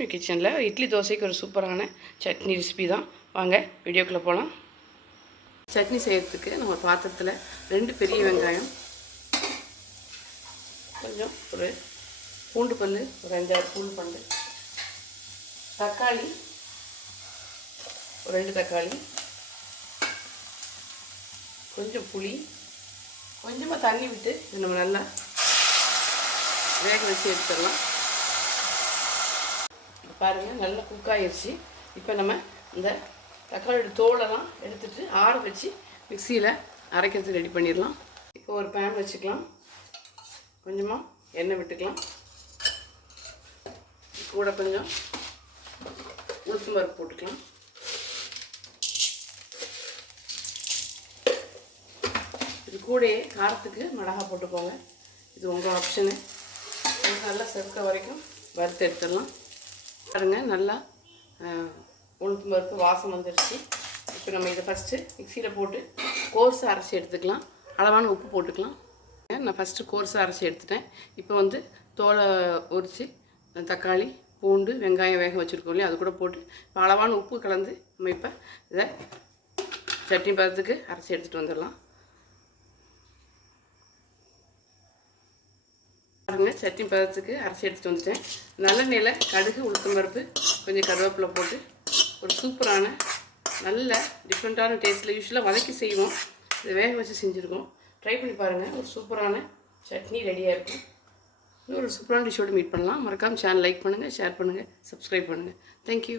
லக்ஷ்மி கிச்சனில் இட்லி தோசைக்கு ஒரு சூப்பரான சட்னி ரெசிபி தான். வாங்க வீடியோக்குள்ளே போகலாம் சட்னி செய்கிறதுக்கு நம்ம பாத்திரத்தில் ரெண்டு பெரிய வெங்காயம் கொஞ்சம் ஒரு பூண்டு பல்லு ஒரு அஞ்சாறு பூண்டு பல்லு தக்காளி ஒரு ரெண்டு தக்காளி கொஞ்சம் புளி கொஞ்சமாக தண்ணி விட்டு இது நம்ம நல்லா வேக வச்சு எடுத்துடலாம். பாருங்கள் நல்லா குக் ஆயிடுச்சு இப்போ நம்ம இந்த தக்காளியோட தோலெல்லாம் எடுத்துட்டு ஆற வச்சு மிக்சியில் அரைக்கிறதுக்கு ரெடி பண்ணிடலாம். இப்போ ஒரு பேன் வச்சுக்கலாம். கொஞ்சமாக எண்ணெய் விட்டுக்கலாம். கூட கொஞ்சம் உளுத்தம் பருப்பு போட்டுக்கலாம். இது கூடயே காரத்துக்கு மிளகா போட்டுக்கோங்க. இது உங்கள் ஆப்ஷனு நல்லா செதுக்க வரைக்கும் வறுத்து எடுத்துடலாம். பாருங்க நல்லா உளுத்தம் பருப்பு வாசம் வந்துருச்சு. இப்போ நம்ம இதை ஃபஸ்ட்டு மிக்சியில் போட்டு கோர்ஸை அரைச்சி எடுத்துக்கலாம். அளவான உப்பு போட்டுக்கலாம். நான் ஃபஸ்ட்டு கோர்ஸை அரைச்சி எடுத்துட்டேன். இப்போ வந்து தோலை உரித்து தக்காளி பூண்டு வெங்காயம் வேக வச்சுருக்கோம் இல்லையா? அது கூட போட்டு இப்போ அளவான உப்பு கலந்து நம்ம இப்போ இதை சட்னி பதத்துக்கு அரைச்சி எடுத்துகிட்டு வந்துடலாம். சட்னி பதத்துக்கு அரைச்சி எடுத்துகிட்டு வந்துட்டேன். நல்லெண்ணெயில் கடுகு உளுத்தம் பருப்பு கொஞ்சம் கருவேப்பிலை போட்டு ஒரு சூப்பரான நல்ல டிஃப்ரெண்ட்டான டேஸ்ட்டில் யூஸ்வலாக வதக்கி செய்வோம். இதை வேக வச்சு செஞ்சுருக்கோம். ட்ரை பண்ணி பாருங்கள் ஒரு சூப்பரான சட்னி ரெடியாக இருக்கும் இன்னும் ஒரு சூப்பரான டிஷ்ஷோடு மீட் பண்ணலாம். மறக்காமல் சேனல் லைக் பண்ணுங்கள் ஷேர் பண்ணுங்கள் சப்ஸ்கிரைப் பண்ணுங்கள் தேங்க்யூ